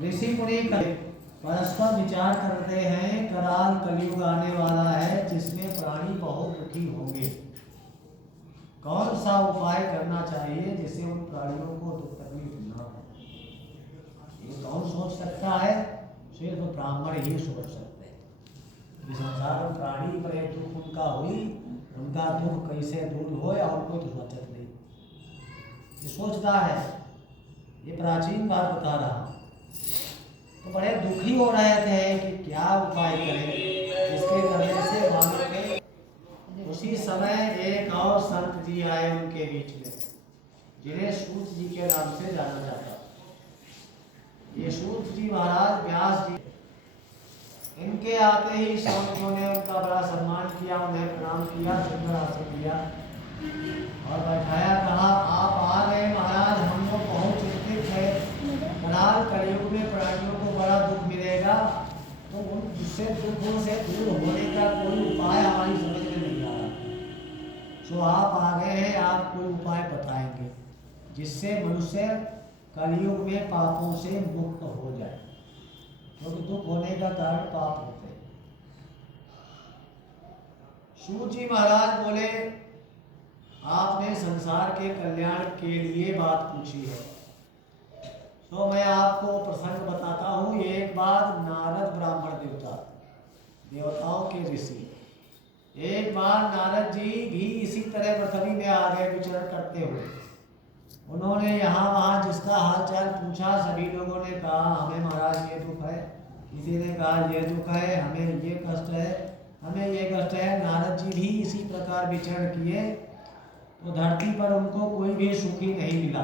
ऋषि मुनि परस्पर विचार करते हैं, कराल कलयुग आने वाला है जिसमें प्राणी बहुत दुखी होंगे। कौन सा उपाय करना चाहिए जिससे उन प्राणियों को दुख तकलीफ न हो? ये कौन सोच सकता है? सिर्फ ब्राह्मण ही सोच सकते हैं। इस संसार में प्राणी पर दुख उनका हुई, उनका दुख कैसे दूर हो और कोई तो सोचत नहीं। ये सोचता है। ये प्राचीन बात बता रहा हूँ। तो बड़े दुखी हो रहे थे कि क्या उपाय करें जिसके करने से मानो के। उसी समय एक और संत जी आए उनके बीच में, जिन्हें सूत जी के नाम से जाना जाता। ये सूत जी महाराज व्यास जी, इनके आते ही सौनकों ने उनका बड़ा सम्मान किया, उन्हें प्रणाम किया, सुंदर आसन दिया और बैठाया। कहा, आप आ गए महाराज, हम लोग बहुत चिंतित है। कराल कलयुग में प्राणियों को बड़ा दुख मिलेगा, तो उन उससे दुखों से दूर होने का कोई उपाय हमारी समझ में नहीं आ रहा। सो आप आ गए हैं, आप कोई उपाय बताएंगे जिससे मनुष्य कलयुग में पापों से मुक्त हो जाए, क्योंकि दुख होने का कारण पाप होते हैं। सूत जी महाराज बोले, आपने संसार के कल्याण के लिए बात पूछी है, तो मैं आपको प्रसंग बताता हूँ। एक बार नारद ब्राह्मण देवता, देवताओं के ऋषि, एक बार नारद जी भी इसी तरह पृथ्वी में आ गए विचरण करते हुए। उन्होंने यहाँ वहाँ जिसका हालचाल पूछा, सभी लोगों ने कहा हमें महाराज ये दुख है, किसी ने कहा ये दुख है, हमें ये कष्ट है, हमें ये कष्ट है। नारद जी भी इसी प्रकार विचरण किए, तो धरती पर उनको कोई भी सुखी नहीं मिला।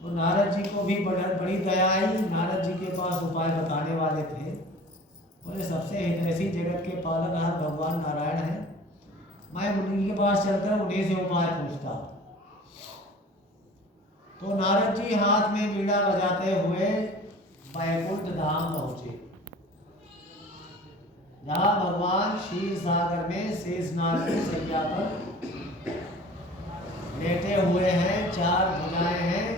तो नारद जी को भी बड़ी दया आई। नारद जी के पास उपाय बताने वाले थे। बोले, सबसे हितैषी जगत के पालनहार भगवान नारायण है, मैं उन्हीं के पास चलकर उन्हीं से उपाय पूछता। तो नारद जी हाथ में बीड़ा बजाते हुए वैकुंठ धाम पहुंचे, जहाँ भगवान क्षीर सागर में शेषनाग की सैया पर लेटे हुए हैं। चार भुजाएं हैं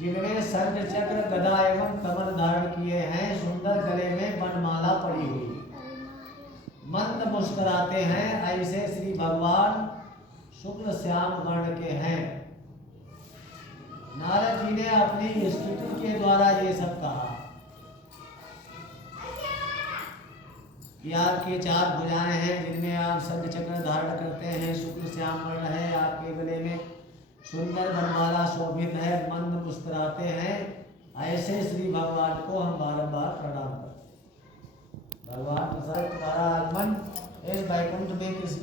जिनमें शंख चक्र गदा एवं कमल धारण किए हैं। सुंदर गले में वनमाला पड़ी हुई, मंद मुस्कुराते हैं। ऐसे श्री भगवान शुक्ल श्याम वर्ण के हैं। नारद जी ने अपनी स्तुति के द्वारा ये सब कहा कि आपके चार भुजाएं हैं जिनमें आप शंख चक्र धारण करते हैं, शुक्ल श्याम वर्ण है, आपके गले में सुंदर वनमाला शोभित है, मंद मुस्कुराते हैं। ऐसे श्री भगवान को हम बारंबार प्रणाम करते हैं। भगवान तुम्हारा आगमन इस वैकुंठ में किस लिए